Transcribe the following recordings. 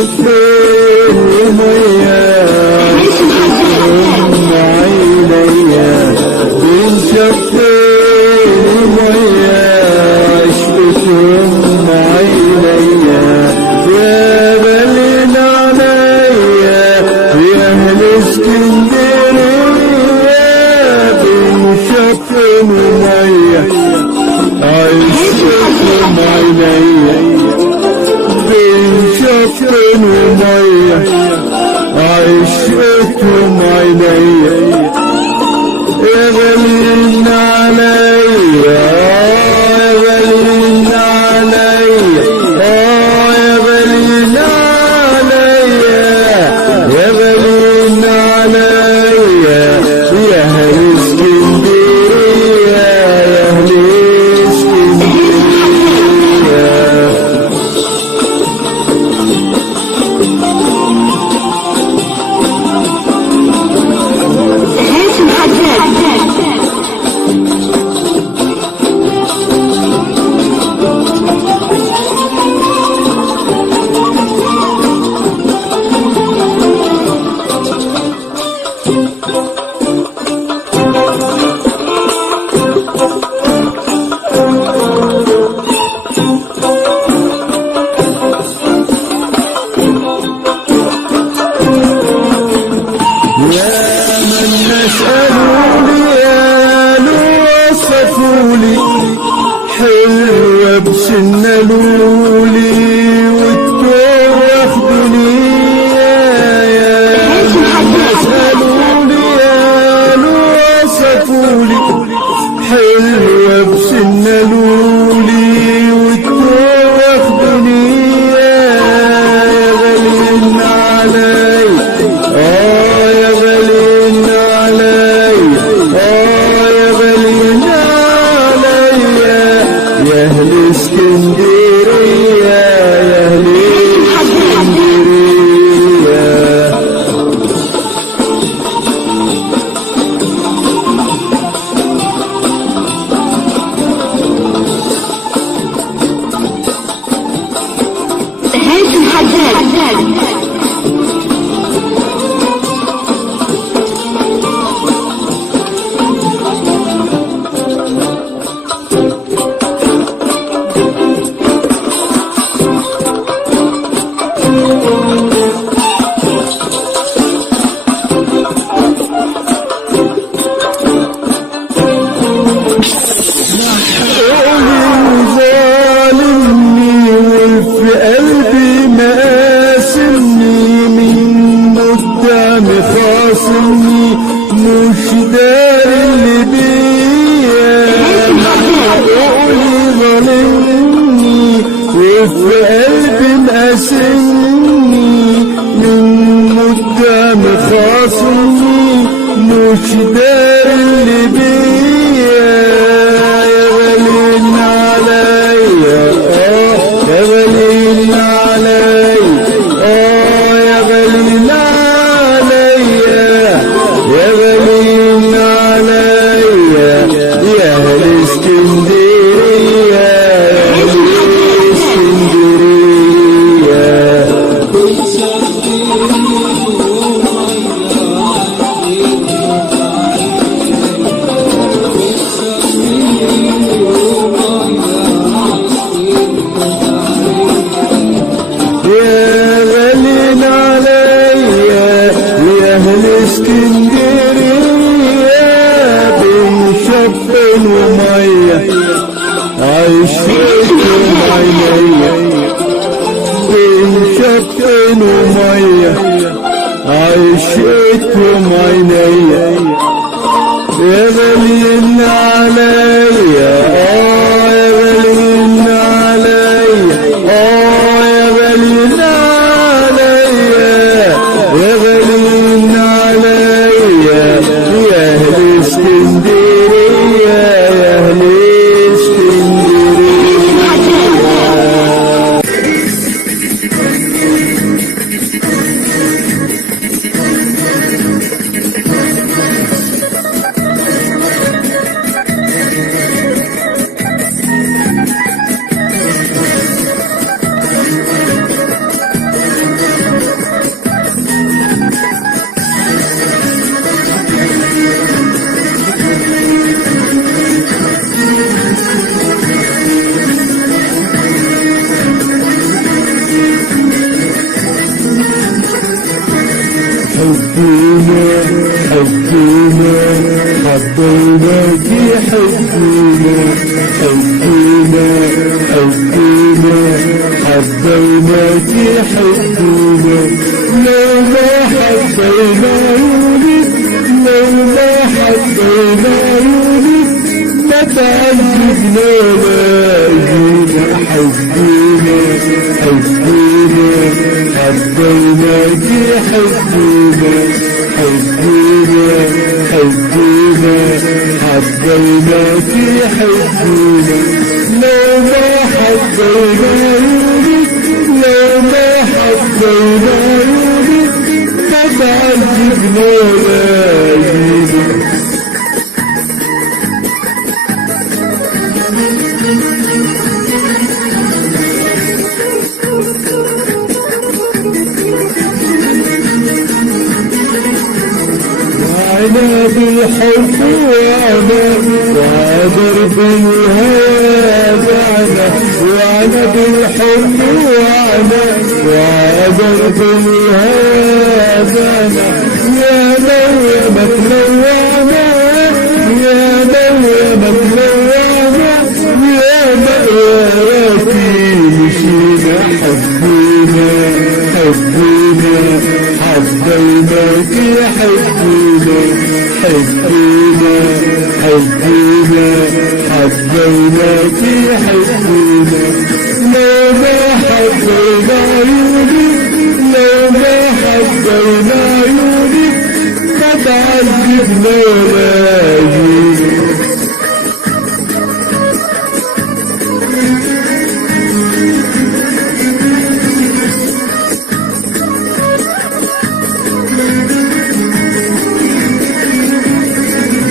شفين ومية عشقتهم عينيا بين شفين ومية عشقتهم عينيا يا بلين عليا يا أهل اسكندرية بين شفين ومية عشقتهم عينيا بين شفين ومية عشقتهم عينيا يا غالين عليا يا غالين عليا يا غالين عليا يا غالين عليا يا أهل اسكندرية يا أهل حلوة بسنلولي والدور واخدني يا سألولي يا وصفولي حلوة بسنلولي والدور واخدني يا غالين علي يا غالين علي يا غالين يا أهل اسكندرية يا أهل خاصمني مش داري اللي بيا قولي ظالمني وفي قلبي مقاسمني من قدام خاصمني مش داري اللي بيا يا غالين عليا يا غالين عليا يا غالين يا غالين عليا يا أهل اسكندرية يا أهل اسكندرية حبينا حبينا حبيناك حبينا حبينا حبينا حبيناك حبينا لو ما حبينا يولد لو ما حبينا يولد ما تعذبنا لاجينا حبينا حبينا حبيناك حبينا حبينا حبينا حبيناك حبينا لو ما حبينا يولد لو ما حبينا يولد ما تعذبنا لاجينا وعنا بالحب وعبر بالهوى بعنا وعنا بالحب وعبر بالهوى بعنا يا مويمك لوعنا يا مويمك لوعنا يا مأواتي مشينا حبينا حبينا حبيناك حبينا حبينا حبينا حبيناك حبينا لو ما حبينا يولد لو ما حبينا يولد ما تعذبنا لاجينا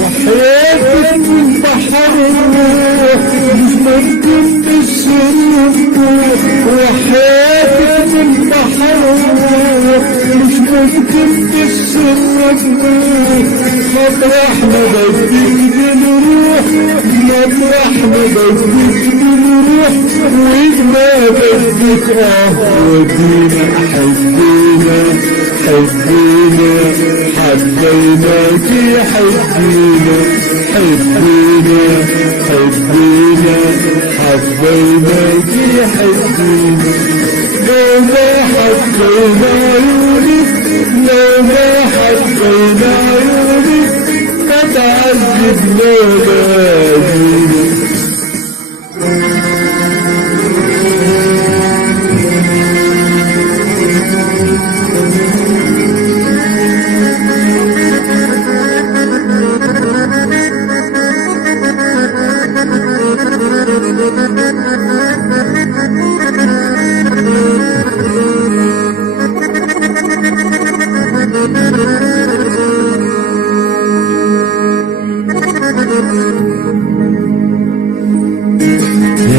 وحياتك من بحر الروح مش ممكن بالسرور وحياتك من بحر الروح مش ممكن بالسرور مطرح ما بدك بنروح مطرح ما بدك بنروح وإذ ما بدك ودينا حبينا حبينا حبيناك حبينا حبينا حبينا حبيناك حبينا لو ما حبينا يولد لو ما حبينا يولد ما تعذبنا لاجينا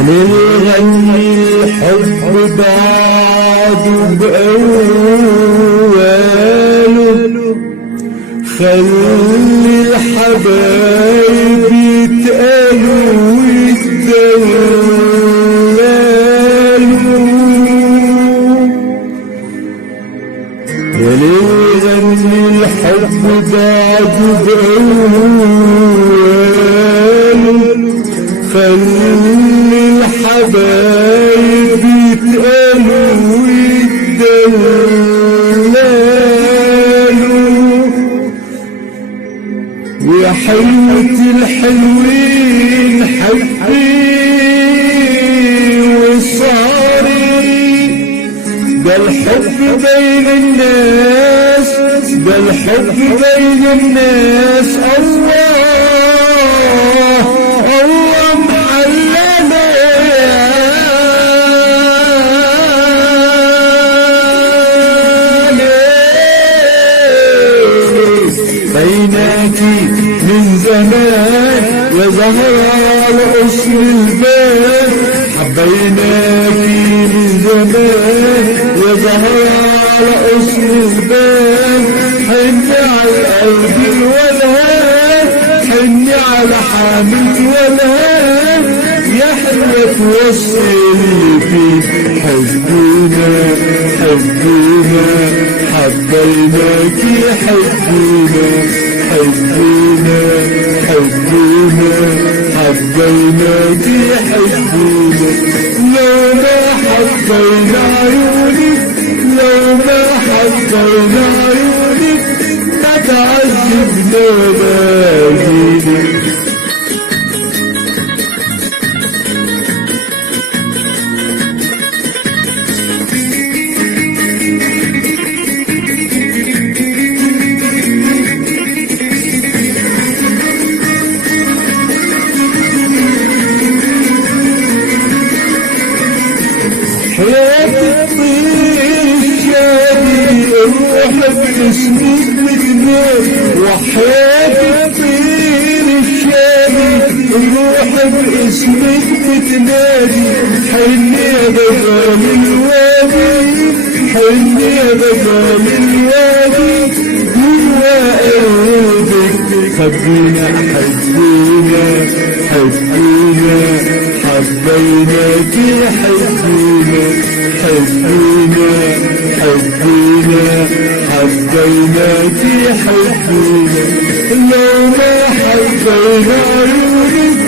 نغني الحب بعد بأوله خلي الحبايب يتقالوا ويتدللوا يا نغني الحب بعد بأوله خلي الحبايب يتقالوا ويتدللوا ويا حلوة الحلوين حبي وصاري ده الحب بين الناس ده الحب بين الناس الله بيناكي من زمان يا زهرة على أصل الباب حبيناكي من زمان يا زهرة على أصل الباب حني على القلب الولهان حني على حامل الولهان يا حلوة توصلي فيه حبينا حبينا حبينا حبيناك حبينا حبينا حبينا حبيناك حبينا لو ما حبينا عيونك لو ما حبينا عيونك ما تعذبنا باقينا حياة الطير الشادي الروح باسمك بتنادي وحياة الطير الشادي الروح باسمك بتنادي حن يا بغال الوادي حن يا بغال الوادي جوا قلبك خبينا حبينا حبينا حبيناك حبينا حبينا حبينا حبيناك حبينا لو ما حبينا عيونك